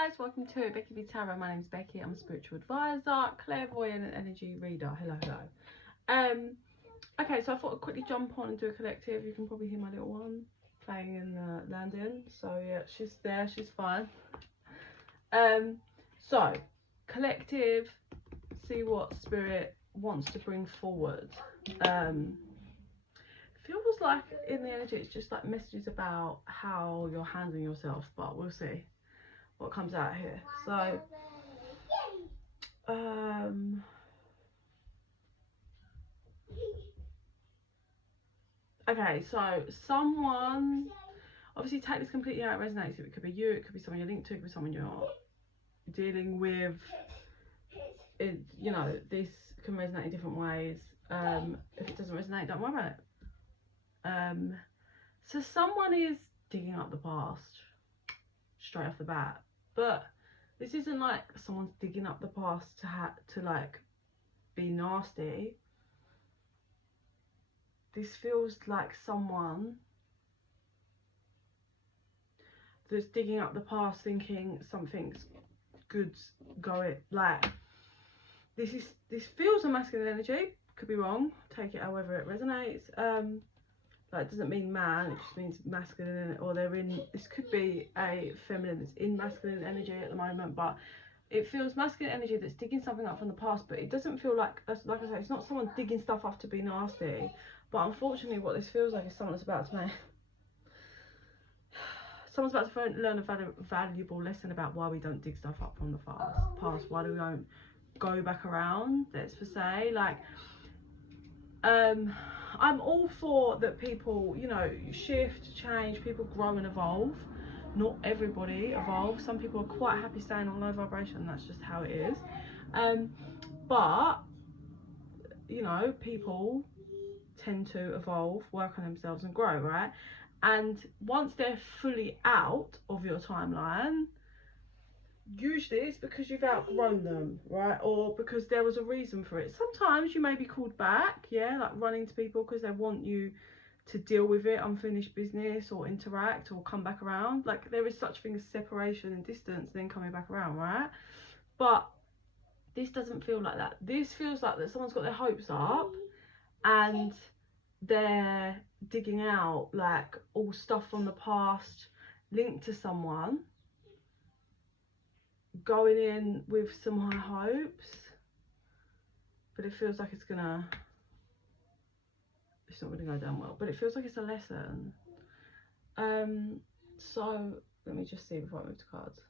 guys, welcome to bekibtarot. My name's Becky. I'm a spiritual advisor, clairvoyant and energy reader. Hello. Okay, so I thought I'd quickly jump on and do a collective. You can probably hear my little one playing in the landing. So yeah, she's there, she's fine. So collective, see what spirit wants to bring forward. Feels like in the energy it's just like messages about how you're handling yourself, but we'll see what comes out here. So okay, so someone, obviously take this completely how it resonates. It could be you, it could be someone you're linked to, it could be someone you're dealing with. It, you know, this can resonate in different ways. If it doesn't resonate, don't worry about it. So someone is digging up the past straight off the bat, but this isn't like someone's digging up the past to like be nasty. This feels like someone that's digging up the past thinking something's good's going, like this feels a masculine energy. Could be wrong, take it however it resonates. Like, it doesn't mean man, it just means masculine, or they're in, this could be a feminine that's in masculine energy at the moment, but it feels masculine energy that's digging something up from the past. But it doesn't feel like I say, it's not someone digging stuff up to be nasty, but unfortunately what this feels like is someone's about to make, someone's about to learn a valuable lesson about why we don't dig stuff up from the past, why we don't go back around, let's say. Like, I'm all for that people, you know, shift, change, people grow and evolve. Not everybody evolves. Some people are quite happy staying on low vibration, that's just how it is. But, you know, people tend to evolve, work on themselves and grow, right? And once they're fully out of your timeline, usually it's because you've outgrown them, right? Or because there was a reason for it. Sometimes you may be called back, yeah, like running to people because they want you to deal with it, unfinished business, or interact, or come back around. Like, there is such a thing as separation and distance, then coming back around, right? But this doesn't feel like that. This feels like that someone's got their hopes up and they're digging out like all stuff from the past linked to someone, going in with some high hopes, but it feels like it's not gonna go down well, but it feels like it's a lesson. So let me just see before I move to cards.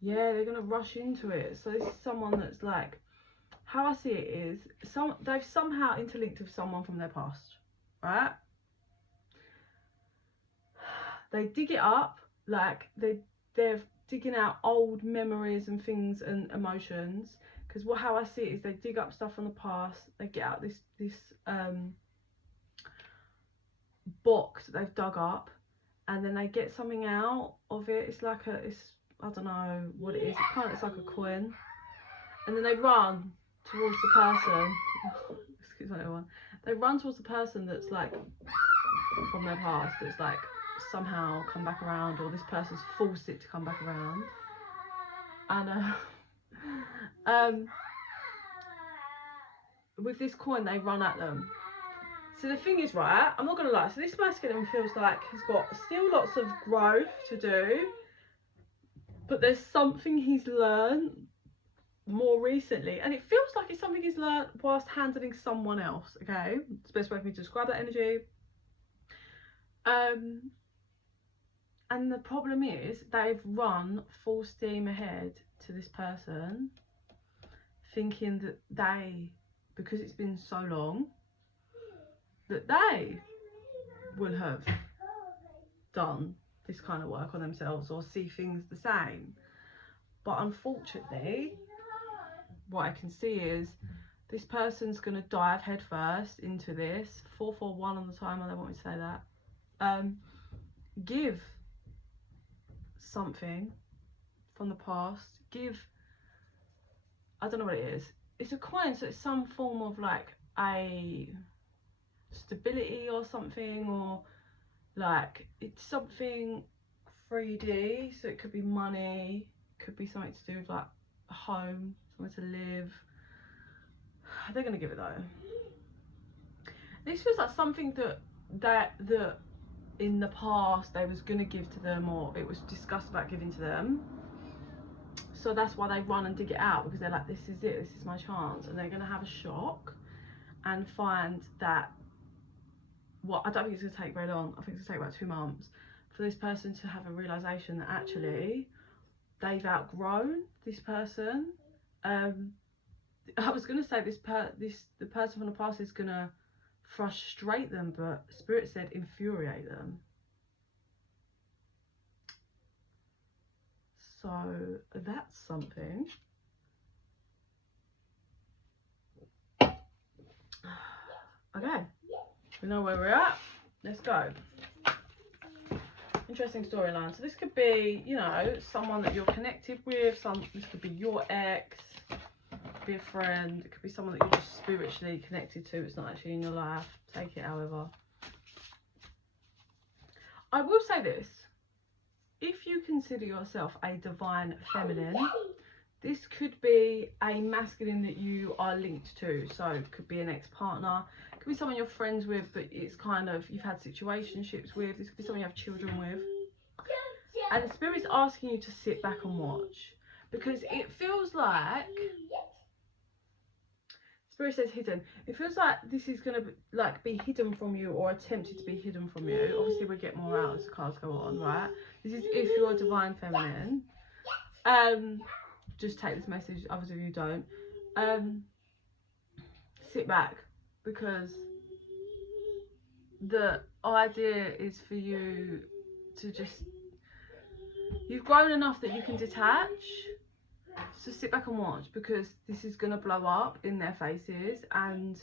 Yeah, they're gonna rush into it. So this is someone that's like, how I see it is, they've somehow interlinked with someone from their past, right? They dig it up, like they're digging out old memories and things and emotions. Because how I see it is they dig up stuff from the past, they get out this box that they've dug up, and then they get something out of it. It's like I don't know what it is. It kind of looks like a coin, and then they run towards the person. Excuse my little one. They run towards the person that's like from their past, that's like somehow come back around, or this person's forced it to come back around. And with this coin they run at them. So the thing is, right, I'm not gonna lie, so this masculine feels like he's got still lots of growth to do, but there's something he's learned more recently, and it feels like it's something he's learned whilst handling someone else. Okay, it's the best way for me to describe that energy. And the problem is they've run full steam ahead to this person, thinking that because it's been so long, that they will have done this kind of work on themselves or see things the same. But unfortunately, what I can see is this person's going to dive head first into this. 441 on the timer, they want me to say that. Give something from the past, I don't know what it is. It's a coin, so it's some form of like a stability or something, or Like, it's something 3D, so it could be money, could be something to do with like a home, somewhere to live. They're gonna give it though. This feels like something that in the past they was gonna give to them, or it was discussed about giving to them. So that's why they run and dig it out, because they're like, this is it, this is my chance. And they're gonna have a shock and find that, well, I don't think it's gonna take very long. I think it's gonna take about 2 months for this person to have a realization that actually they've outgrown this person. I was gonna say the person from the past is gonna frustrate them, but Spirit said infuriate them. So that's something. Okay, we know where we're at. Let's go. Interesting storyline. So this could be, you know, someone that you're connected with. This could be your ex, could be a friend. It could be someone that you're just spiritually connected to. It's not actually in your life. Take it however. I will say this. If you consider yourself a divine feminine, this could be a masculine that you are linked to. So it could be an ex-partner, it could be someone you're friends with, but it's kind of, you've had situationships with. This could be someone you have children with. And the Spirit's asking you to sit back and watch, because it feels like, Spirit says hidden. It feels like this is going to be hidden from you, or attempted to be hidden from you. Obviously we'll get more out as the cards go on, right? This is if you're a divine feminine. Just take this message, others of you don't. Sit back, because the idea is for you to just, you've grown enough that you can detach. So sit back and watch, because this is going to blow up in their faces, and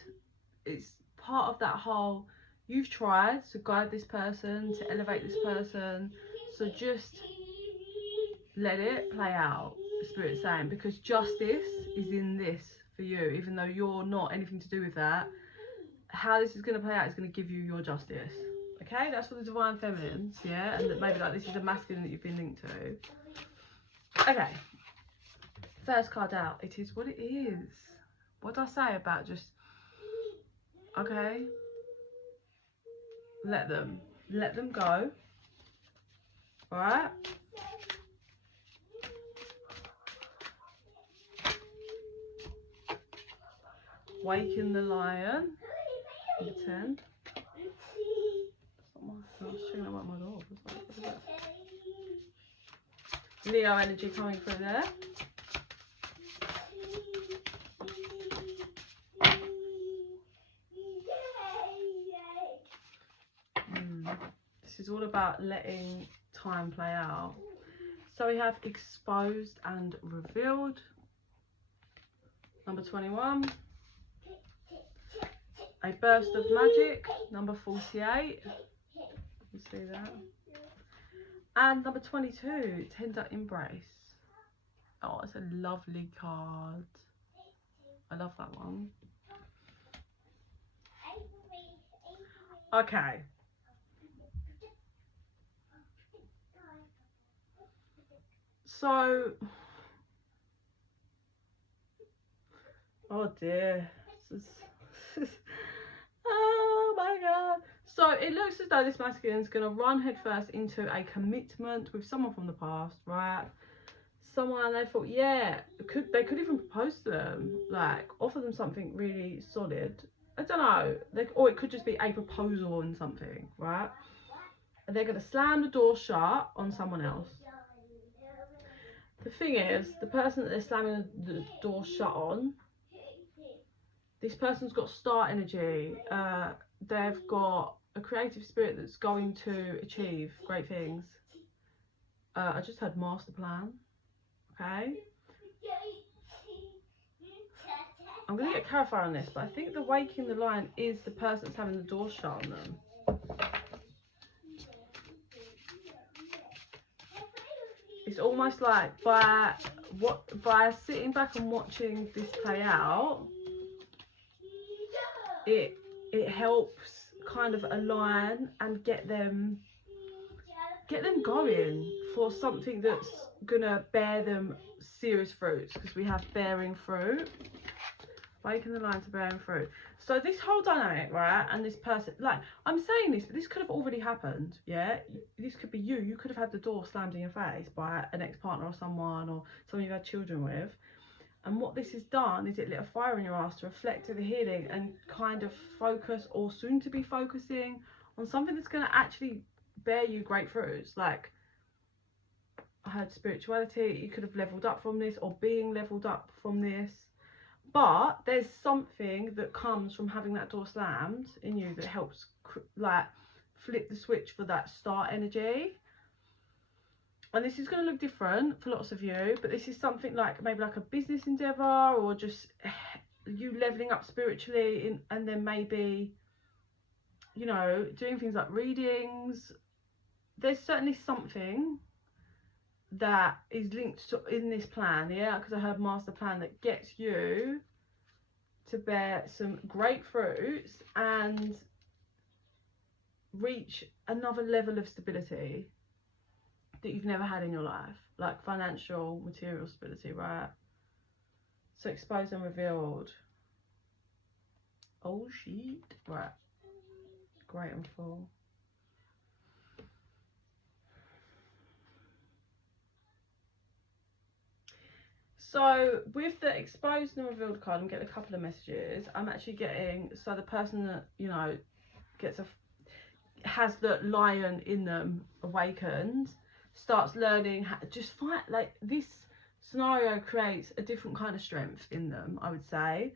it's part of that whole, you've tried to guide this person, to elevate this person, so just let it play out, the Spirit's saying, because justice is in this for you, even though you're not anything to do with that. How this is going to play out is going to give you your justice. Okay, that's for the divine feminines, yeah, and that maybe like this is a masculine that you've been linked to. Okay. First card out. It is what it is. What did I say about just, okay, let them go. All right. Waken the lion. Number 10. I was checking about my dog. Leo energy coming through there. This is all about letting time play out. So we have exposed and revealed. Number 21. A burst of magic. Number 48. You see that? And number 22. Tender embrace. Oh, it's a lovely card. I love that one. Okay. So, oh dear. Oh my god. So it looks as though this masculine is going to run headfirst into a commitment with someone from the past, right? Someone they thought, yeah, they could even propose to them, like offer them something really solid. I don't know, or it could just be a proposal on something, right? And they're going to slam the door shut on someone else. The thing is, the person that they're slamming the door shut on, this person's got star energy. They've got a creative spirit that's going to achieve great things. I just had master plan. Okay. I'm going to get clarified on this, but I think the waking the lion is the person that's having the door shut on them. It's almost like by sitting back and watching this play out, it helps kind of align and get them going for something that's gonna bear them serious fruits, because we have bearing fruit, breaking the line to bearing fruit. So this whole dynamic, right, and this person, like, I'm saying this, but this could have already happened. Yeah, this could be you could have had the door slammed in your face by an ex-partner or someone you've had children with. And what this has done is it lit a fire in your ass to reflect to the healing and kind of focus, or soon to be focusing, on something that's going to actually bear you great fruits. Like, I heard spirituality, you could have leveled up from this, or being leveled up from this. But there's something that comes from having that door slammed in you that helps like flip the switch for that start energy. And this is going to look different for lots of you, but this is something like maybe like a business endeavor, or just you leveling up spiritually and then maybe, you know, doing things like readings. There's certainly something that is linked to in this plan, yeah, because I heard master plan, that gets you to bear some great fruits and reach another level of stability that you've never had in your life, like financial, material stability, right? So exposed and revealed. Oh shit, right, great and full. So with the exposed and revealed card, I'm getting a couple of messages. I'm actually getting, so the person that, you know, has the lion in them awakened, starts learning how to just fight. Like, this scenario creates a different kind of strength in them, I would say.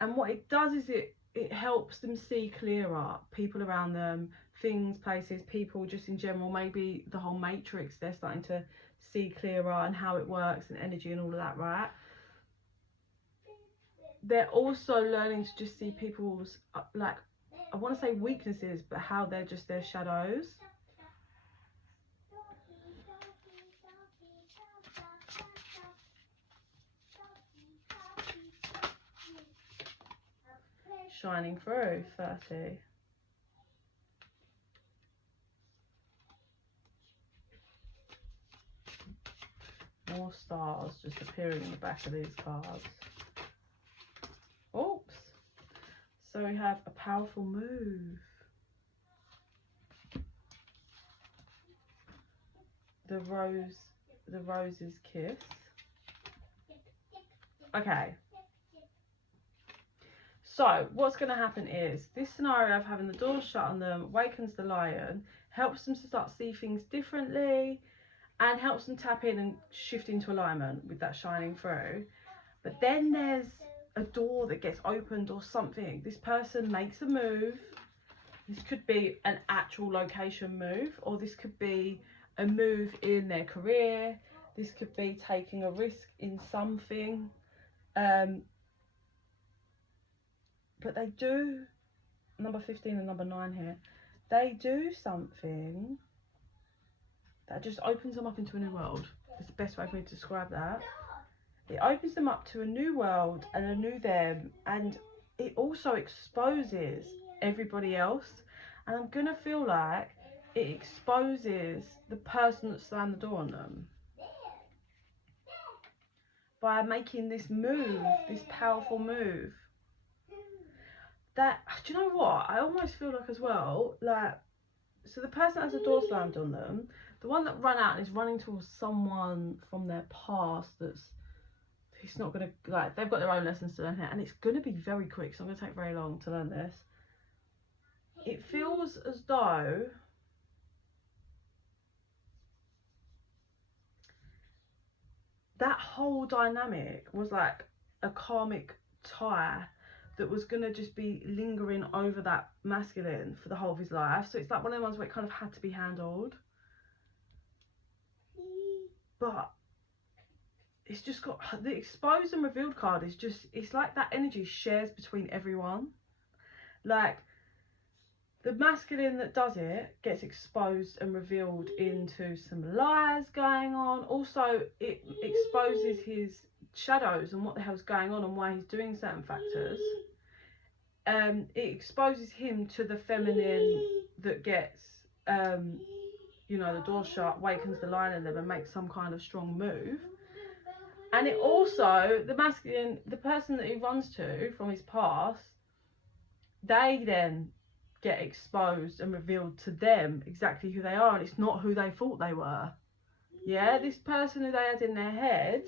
And what it does is it helps them see clearer people around them, things, places, people, just in general. Maybe the whole matrix, they're starting to see clearer, and how it works, and energy and all of that, right? They're also learning to just see people's, like, I want to say weaknesses, but how they're just their shadows. Shining through, 30. More stars just appearing in the back of these cards. Oops. So we have a powerful move. The rose's kiss. Okay. So what's going to happen is this scenario of having the door shut on them awakens the lion, helps them to start see things differently, and helps them tap in and shift into alignment with that shining through. But then there's a door that gets opened or something. This person makes a move. This could be an actual location move, or this could be a move in their career. This could be taking a risk in something. But they do, number 15 and number 9 here, they do something that just opens them up into a new world. It's the best way for me to describe that. It opens them up to a new world and a new them, and it also exposes everybody else. And I'm gonna feel like it exposes the person that slammed the door on them by making this move, this powerful move. That, do you know what? I almost feel like as well, like, so the person that has the door slammed on them, the one that ran out and is running towards someone from their past it's not going to, like, they've got their own lessons to learn here, and it's going to be very quick, so I'm going to take very long to learn this. It feels as though that whole dynamic was like a karmic tie that was going to just be lingering over that masculine for the whole of his life. So it's like one of the ones where it kind of had to be handled. But it's just got, the exposed and revealed card is just, it's like that energy shares between everyone. Like, the masculine that does it gets exposed and revealed into some lies going on. Also, it exposes his shadows and what the hell's going on and why he's doing certain factors. it exposes him to the feminine that gets, you know, the door shut, wakens the lion in them and makes some kind of strong move. And it also, the masculine, the person that he runs to from his past, they then get exposed and revealed to them exactly who they are, and it's not who they thought they were. Yeah, this person who they had in their head,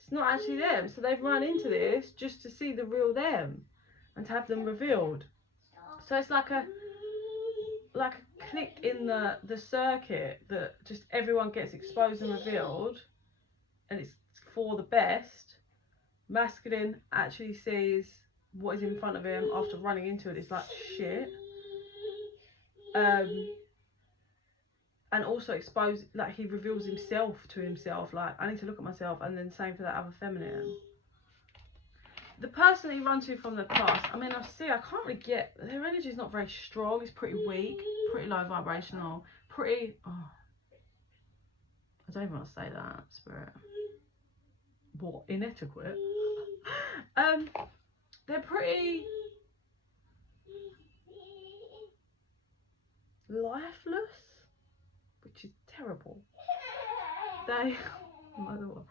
it's not actually them. So they've run into this just to see the real them and to have them revealed. So it's like a click in the circuit that just everyone gets exposed and revealed, and it's for the best. Masculine actually sees what is in front of him after running into it. It's like shit. And also expose, like, he reveals himself to himself, like, I need to look at myself, and then same for that other feminine. The person he runs to from the past, I mean, I can't really get, their energy is not very strong, it's pretty weak, pretty low vibrational, pretty, oh, I don't even want to say that, spirit. What, inadequate? They're pretty lifeless, which is terrible. They, oh my God.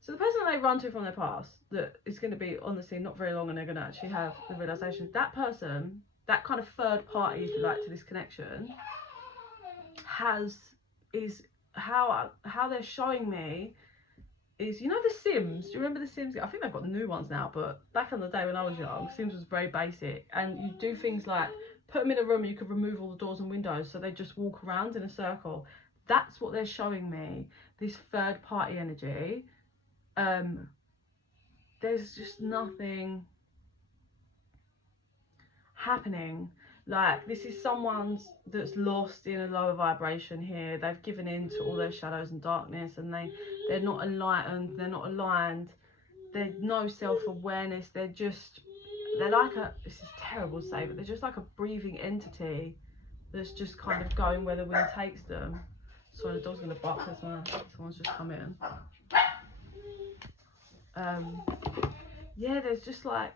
So the person they run to from their past, that is going to be on the scene not very long, and they're going to actually have the realization, that person, that kind of third party, if you like, to this connection, is how they're showing me is, you know, The Sims. Do you remember The Sims? I think they've got new ones now, but back in the day when I was young, Sims was very basic, and you do things like put them in a room, you could remove all the doors and windows so they just walk around in a circle. That's what they're showing me, this third party energy. There's just nothing happening. Like, this is someone that's lost in a lower vibration here. They've given in to all their shadows and darkness, and they're not enlightened, they're not aligned, there's no self-awareness, they're like a, this is terrible to say, but they're just like a breathing entity that's just kind of going where the wind takes them. Sorry, the dog's gonna bark as well. Someone's just come in. Yeah, there's just like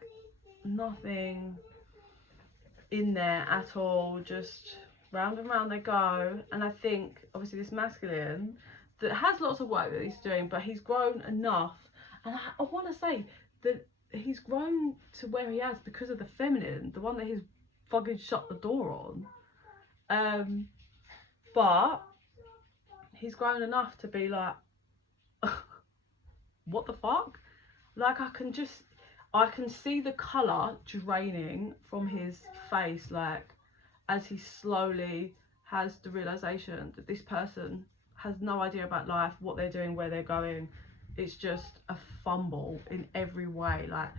nothing in there at all, just round and round they go. And I think obviously this masculine that has lots of work that he's doing, but he's grown enough, and I want to say that he's grown to where he has because of the feminine, the one that he's fucking shut the door on. But he's grown enough to be like, what the fuck? Like, I can see the colour draining from his face, like, as he slowly has the realisation that this person has no idea about life, what they're doing, where they're going. It's just a fumble in every way. Like,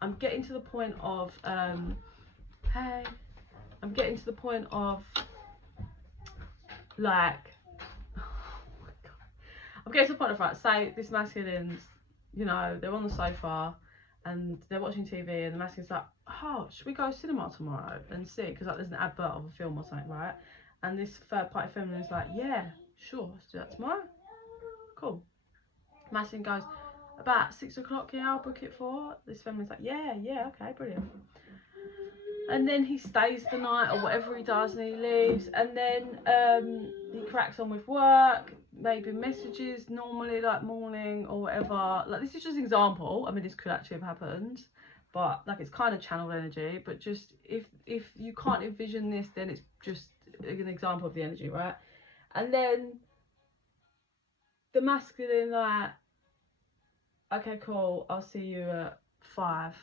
I'm getting to the point of, hey, I'm getting to the point of, like, oh my God. I'm getting to the point of, right, say this masculine's, you know, they're on the sofa and they're watching TV, and the masculine's like, oh, should we go cinema tomorrow and see? Because like, there's an advert of a film or something, right? And this third party feminine's like, yeah, sure, let's do that tomorrow. Cool. Masculine goes, about 6 o'clock, yeah, I'll book it for. This feminine's like, yeah, okay, brilliant. And then he stays the night or whatever he does, and he leaves, and then he cracks on with work, maybe messages normally, like morning or whatever. Like, this is just an example. I mean, this could actually have happened, but like, it's kind of channeled energy. But just if you can't envision this, then it's just an example of the energy, right? And then the masculine, like, okay, cool, I'll see you at 5.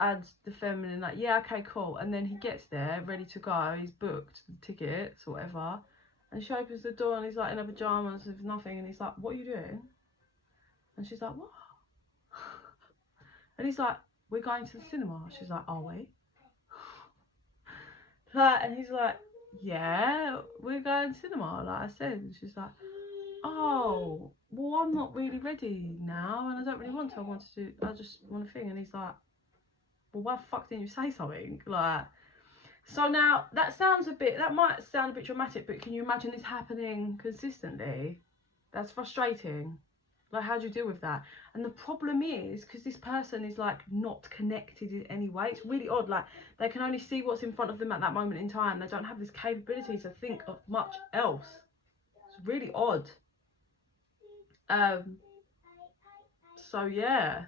And the feminine, like, yeah, okay, cool. And then he gets there, ready to go, he's booked the tickets or whatever, and she opens the door and he's like in her pyjamas with nothing, and he's like, what are you doing? And she's like, what? And he's like, we're going to the cinema. She's like, are we? Like, and he's like, yeah, we're going to cinema, like I said. And she's like, oh, well, I'm not really ready now, and I don't really want to. I just want a thing. And he's like, well, why the fuck didn't you say something? Like, so now that might sound a bit dramatic, but can you imagine this happening consistently? That's frustrating. Like, how do you deal with that? And the problem is, because this person is like not connected in any way, it's really odd. Like, they can only see what's in front of them at that moment in time. They don't have this capability to think of much else. It's really odd. So yeah,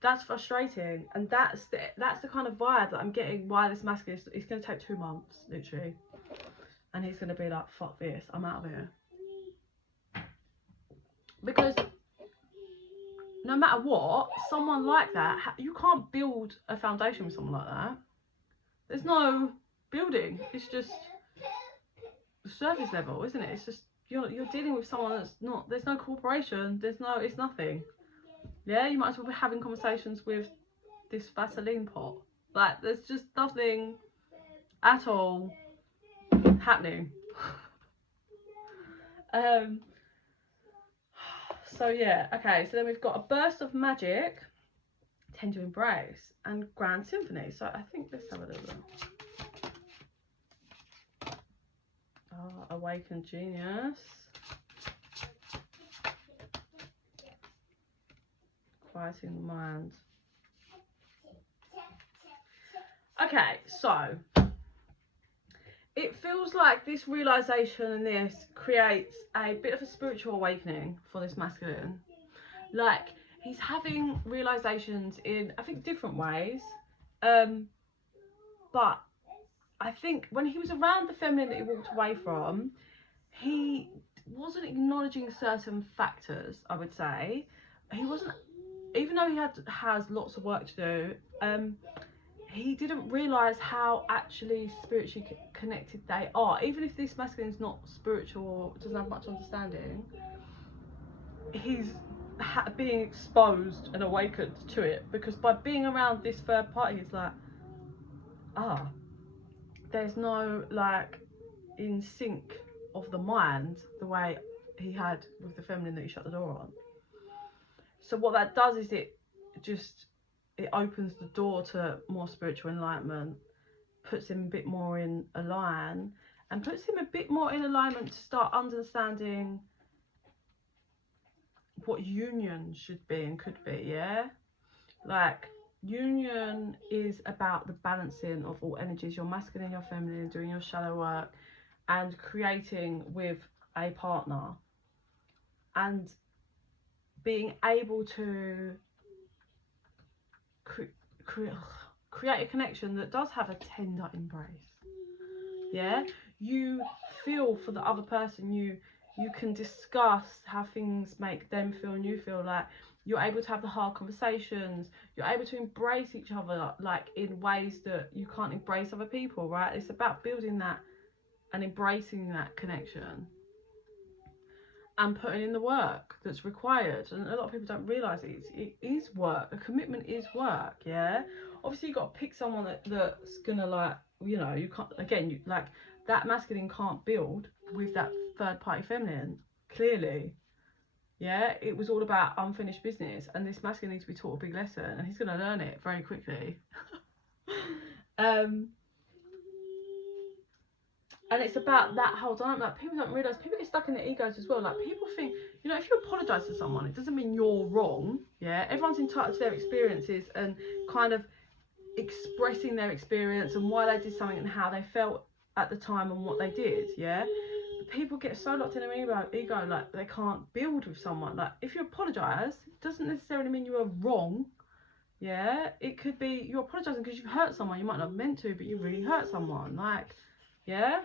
that's frustrating, and that's the kind of vibe that I'm getting. Why this masculine is going to take 2 months literally, and he's going to be like, fuck this, I'm out of here. Because no matter what, someone like that, you can't build a foundation with someone like that. There's no building. It's just surface level, isn't it? It's just you're dealing with someone that's not. There's no cooperation. It's nothing. Yeah, you might as well be having conversations with this Vaseline pot. Like, there's just nothing at all happening. So yeah, okay, so then we've got a burst of magic, tend to embrace, and grand symphony. So I think let's have a little look. Oh, awakened genius, quieting the mind. Okay, so it feels like this realization and this creates a bit of a spiritual awakening for this masculine. Like, he's having realizations in, I think, different ways. But I think when he was around the feminine that he walked away from, he wasn't acknowledging certain factors, I would say. He wasn't, even though he has lots of work to do, he didn't realise how actually spiritually connected they are. Even if this masculine is not spiritual or doesn't have much understanding, he's being exposed and awakened to it, because by being around this third party, he's like, there's no like in sync of the mind the way he had with the feminine that he shut the door on. So what that does is it opens the door to more spiritual enlightenment, puts him a bit more in alignment, and puts him a bit more in alignment to start understanding what union should be and could be. Yeah, like, union is about the balancing of all energies, your masculine, your feminine, doing your shadow work and creating with a partner, and being able to create a connection that does have a tender embrace. Yeah, you feel for the other person, you can discuss how things make them feel and you feel. Like, you're able to have the hard conversations, you're able to embrace each other like in ways that you can't embrace other people, right? It's about building that and embracing that connection and putting in the work that's required. And a lot of people don't realise it is work. A commitment is work. Yeah, obviously you've got to pick someone that's gonna, like, you know, you can't, again, you like, that masculine can't build with that third party feminine, clearly. Yeah, it was all about unfinished business, and this masculine needs to be taught a big lesson, and he's going to learn it very quickly. And it's about that whole dynamic. Like, people don't realise, people get stuck in their egos as well. Like, people think, you know, if you apologise to someone, it doesn't mean you're wrong. Yeah, everyone's entitled to their experiences and kind of expressing their experience and why they did something and how they felt at the time and what they did. Yeah, but people get so locked in their ego, like they can't build with someone. Like, if you apologise, it doesn't necessarily mean you were wrong. Yeah, it could be you're apologising because you've hurt someone. You might not have meant to, but you really hurt someone. Like, yeah,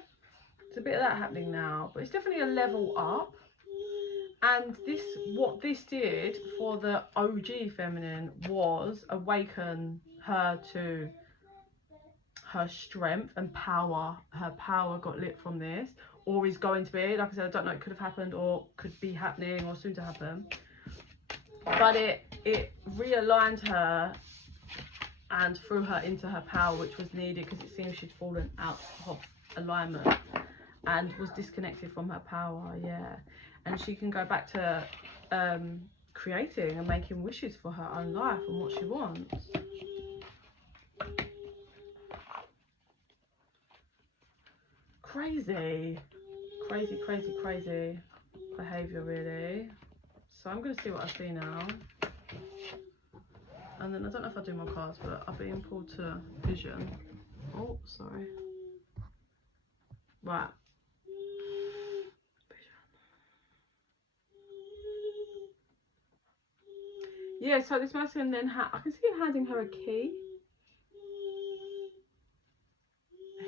it's a bit of that happening now, but it's definitely a level up. And what this did for the OG feminine was awaken her to her strength and power. Her power got lit from this, or is going to be. Like I said, I don't know, it could have happened or could be happening or soon to happen. But it realigned her and threw her into her power, which was needed, because it seems she'd fallen out of alignment and was disconnected from her power. Yeah, and she can go back to creating and making wishes for her own life and what she wants. Crazy behavior, really. So I'm going to see what I see now. And then I don't know if I do my cards, but I've been pulled to vision. Oh, sorry. Right. Yeah, so this masculine then I can see him handing her a key.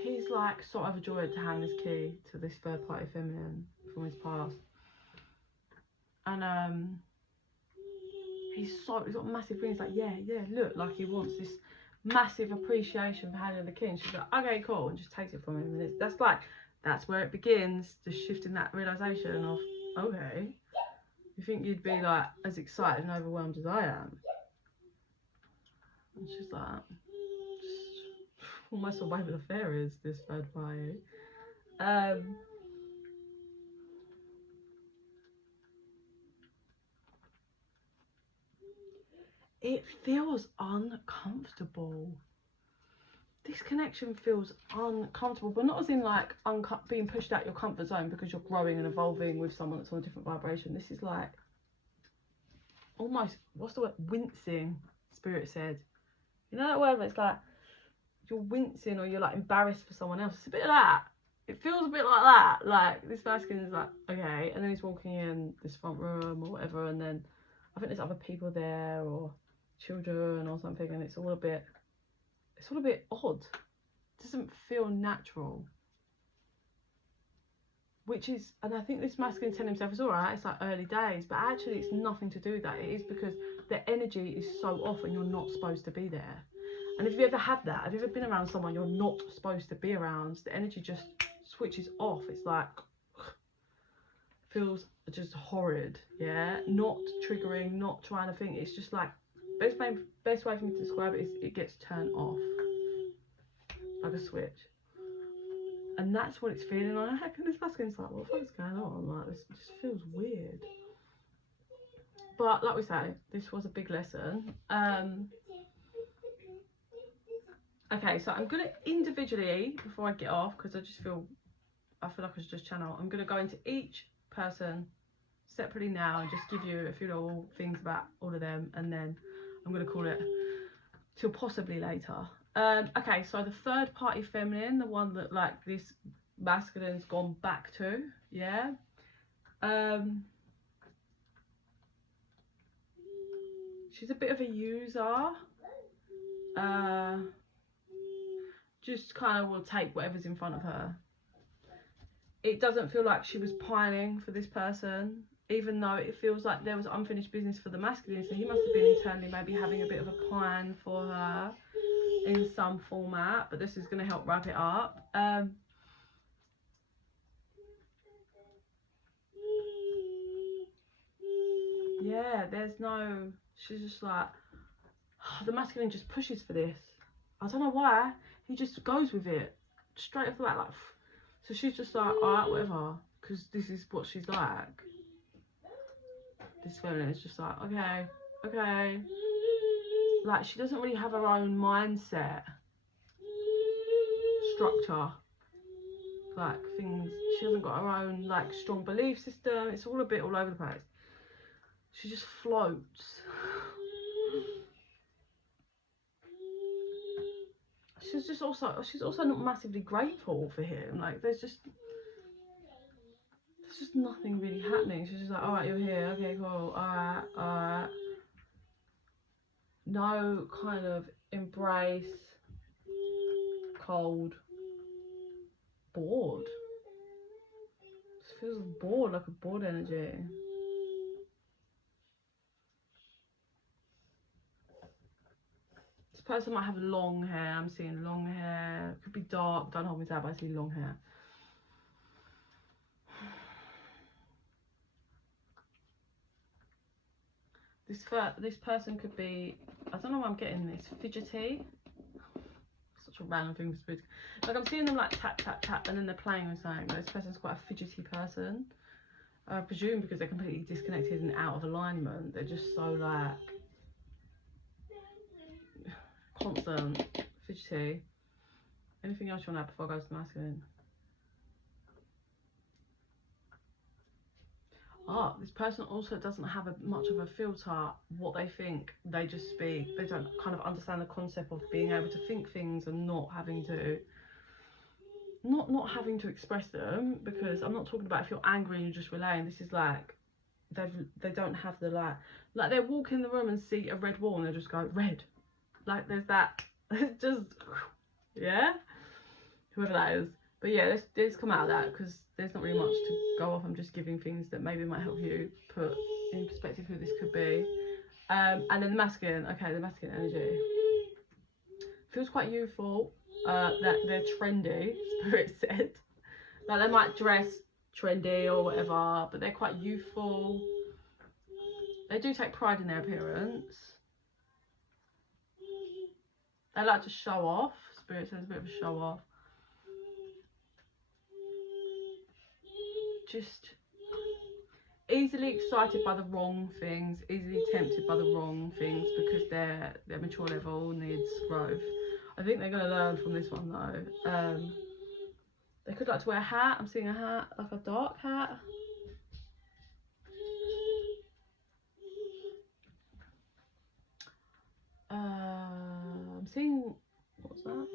He's like sort of overjoyed to hand this key to this third party feminine from his past. And he's got massive feelings, like, yeah, look, like he wants this massive appreciation for handing the key. And she's like, okay, cool, and just takes it from him. And that's where it begins, just shifting that realization of, okay, you think you'd be like as excited and overwhelmed as I am? And she's like, just almost away with the fairies, this third party. It feels uncomfortable. This connection feels uncomfortable, but not as in like being pushed out your comfort zone because you're growing and evolving with someone that's on a different vibration. This is like almost, what's the word, wincing, Spirit said. You know that word where it's like you're wincing or you're like embarrassed for someone else? It's a bit of that. It feels a bit like that. Like this masculine is like, okay, and then he's walking in this front room or whatever, and then I think there's other people there or children or something, and it's all a bit odd. It doesn't feel natural. Which is, and I think this masculine telling himself it's alright, it's like early days, but actually it's nothing to do with that. It is because the energy is so off and you're not supposed to be there. And if you ever had that, have you ever been around someone you're not supposed to be around, the energy just switches off. It's like, feels just horrid, yeah? Not triggering, not trying to think. It's just like, best way for me to describe it is it gets turned off. Like a switch. And that's what it's feeling like. And this masculine's like, what the fuck's going on? Like, this just feels weird. But like we say, this was a big lesson. Okay, so I'm gonna individually, before I get off, because I feel like I should just channel, I'm gonna go into each person separately now and just give you a few little things about all of them, and then I'm gonna call it till possibly later. Okay, so the third party feminine, the one that like this masculine's gone back to, yeah. She's a bit of a user. Just kind of will take whatever's in front of her. It doesn't feel like she was pining for this person, even though it feels like there was unfinished business for the masculine, so he must have been internally maybe having a bit of a pine for her in some format, but this is going to help wrap it up. Yeah, there's no, she's just like, the masculine just pushes for this. I don't know why, he just goes with it straight off the bat, like, so she's just like, alright, whatever, because this is what she's like. This feeling is just like, okay. Like, she doesn't really have her own mindset, structure, like things, she hasn't got her own like strong belief system. It's all a bit all over the place. She just floats. She's also not massively grateful for him. Like, there's just nothing really happening. She's just like, alright, you're here, okay, cool, alright. No kind of embrace, cold, bored. Just feels bored, like a bored energy. This person might have long hair. I'm seeing long hair. Could be dark, don't hold me to that, but I see long hair. This person could be, I don't know why I'm getting this, fidgety. Such a random thing for spirit. Like, I'm seeing them like tap, tap, tap, and then they're playing with something. But this person's quite a fidgety person. I presume because they're completely disconnected and out of alignment. They're just so like constant, fidgety. Anything else you want to add before I go to the masculine? This person also doesn't have much of a filter. What they think, they just speak. They don't kind of understand the concept of being able to think things and not having to express them, because I'm not talking about if you're angry and you're just relaying. This is like they don't have the like they walk in the room and see a red wall and they just go red, like there's that. It's just, yeah, whoever that is. But yeah, let's come out of that, because there's not really much to go off. I'm just giving things that maybe might help you put in perspective who this could be. And then the masculine. Okay, the masculine energy feels quite youthful. That they're trendy, Spirit said. Like they might dress trendy or whatever, but they're quite youthful. They do take pride in their appearance. They like to show off. Spirit says a bit of a show off. Just easily excited by the wrong things, easily tempted by the wrong things, because their mature level needs growth. I think they're going to learn from this one though. They could like to wear a hat. I'm seeing a hat, like a dark hat. I'm seeing, what's that?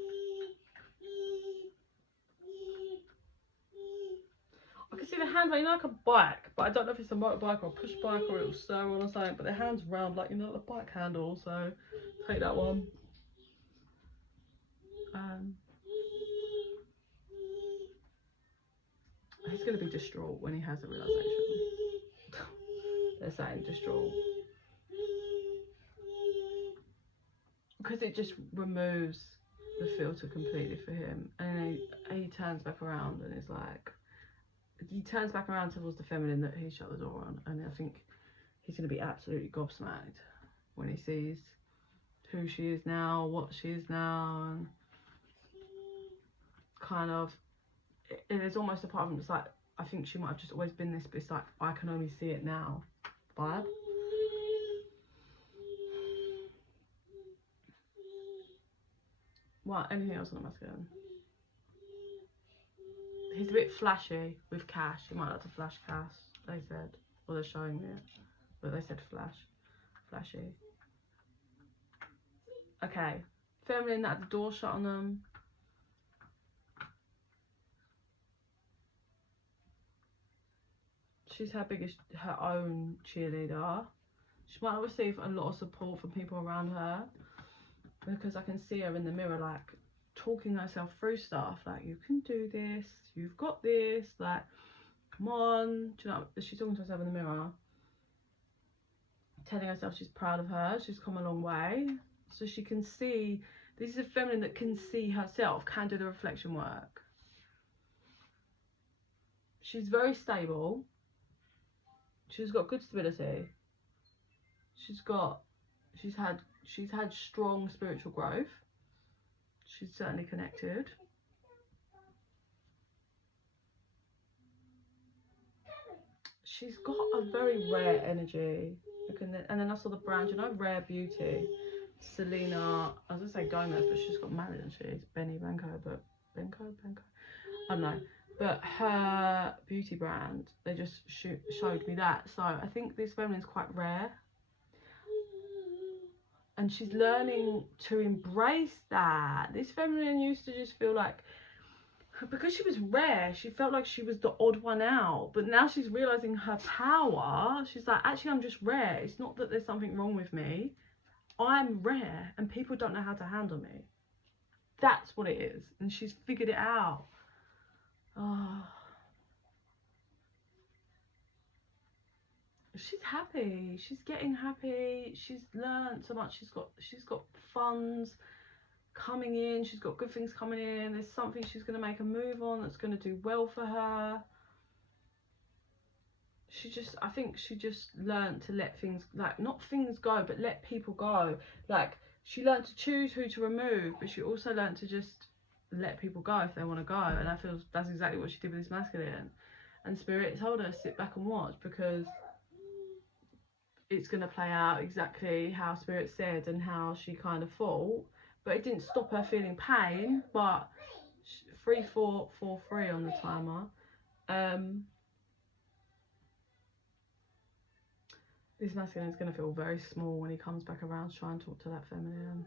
I can see the hands, like a bike, but I don't know if it's a motorbike or a push bike or it'll stir on or something, but the hands round, like, the bike handle, so take that one. He's going to be distraught when he has a realisation. They're saying distraught. Because it just removes the filter completely for him. And then he turns back around and is like, he turns back around towards the feminine that he shut the door on. And I think he's going to be absolutely gobsmacked when he sees who she is now, what she is now, and kind of, it is almost a part of him. It's like, I think she might have just always been this, but it's like, I can only see it now vibe. What, anything else on the masculine? He's a bit flashy with cash. He might like to flash cash, they said. Or they're showing me it. But they said flashy. Okay. Feminine that had the door shut on them. She's her own cheerleader. She might receive a lot of support from people around her, because I can see her in the mirror, like, talking herself through stuff, like, you can do this, you've got this, like, come on. Do you know, she's talking to herself in the mirror, telling herself she's proud of her, she's come a long way. So she can see, this is a feminine that can see herself, can do the reflection work. She's very stable. She's got good stability. She's had strong spiritual growth. She's certainly connected. She's got a very rare energy. And then I saw the brand, you know, Rare Beauty. Selena, I was going to say Gomez, but she's got married and she's Benny Benko, but Benko? I don't know. But her beauty brand, they just showed me that. So I think this feminine is quite rare. And she's learning to embrace that. This feminine used to just feel like, because she was rare, she felt like she was the odd one out. But now she's realising her power. She's like, actually, I'm just rare. It's not that there's something wrong with me. I'm rare and people don't know how to handle me. That's what it is. And she's figured it out. Oh. She's happy. She's getting happy. She's learned so much. She's got funds coming in. She's got good things coming in. There's something she's going to make a move on that's going to do well for her. I think she just learned to let things, like, not things go, but let people go. Like, she learned to choose who to remove, but she also learned to just let people go if they want to go. And I feel that's exactly what she did with this masculine. And Spirit told her, sit back and watch, because it's going to play out exactly how Spirit said and how she kind of thought. But it didn't stop her feeling pain. But 3443 on the timer. This masculine is going to feel very small when he comes back around to try and talk to that feminine.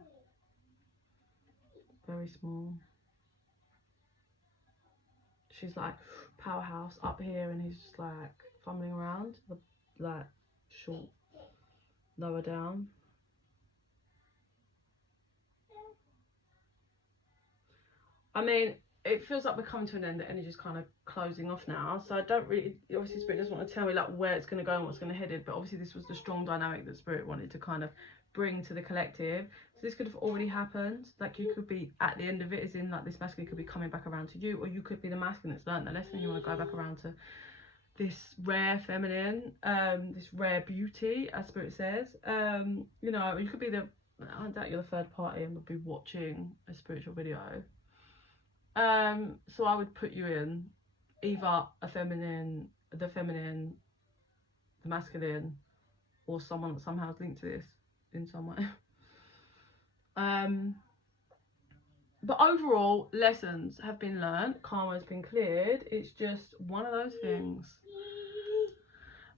Very small. She's like powerhouse up here, and he's just like fumbling around, like short, lower down. I mean, it feels like we're coming to an end. The energy's kind of closing off now, so I don't really, obviously Spirit doesn't want to tell me like where it's going to go and what's going to head it, but obviously this was the strong dynamic that Spirit wanted to kind of bring to the collective. So this could have already happened. Like, you could be at the end of it, as in like this masculine could be coming back around to you, or you could be the masculine that's learned the lesson. You want to go back around to this rare feminine, this rare beauty, as Spirit says. You know, you could be the, I doubt you're the third party and would be watching a spiritual video. So I would put you in either a feminine, the masculine, or someone that somehow is linked to this in some way. But overall, lessons have been learned, karma has been cleared. It's just one of those things.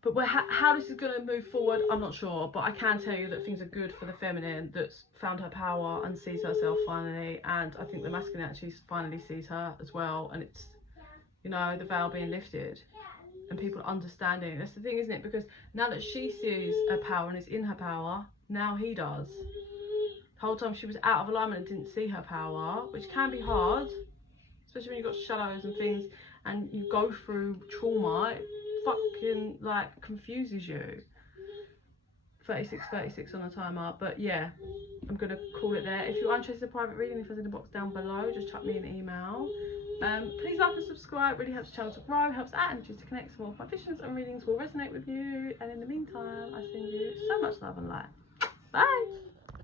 But how this is going to move forward, I'm not sure. But I can tell you that things are good for the feminine that's found her power and sees herself finally. And I think the masculine actually finally sees her as well. And it's, you know, the veil being lifted and people understanding. That's the thing, isn't it? Because now that she sees her power and is in her power, now he does. The whole time she was out of alignment and didn't see her power, which can be hard, especially when you've got shadows and things and you go through trauma. It fucking like confuses you. 36 on the timer, but yeah, I'm gonna call it there. If you're interested in a private reading, if it's in the box down below, just chuck me an email. Please like and subscribe, really helps the channel to grow, helps our energies to connect, so more of my visions and readings will resonate with you. And in the meantime, I send you so much love and light. Bye.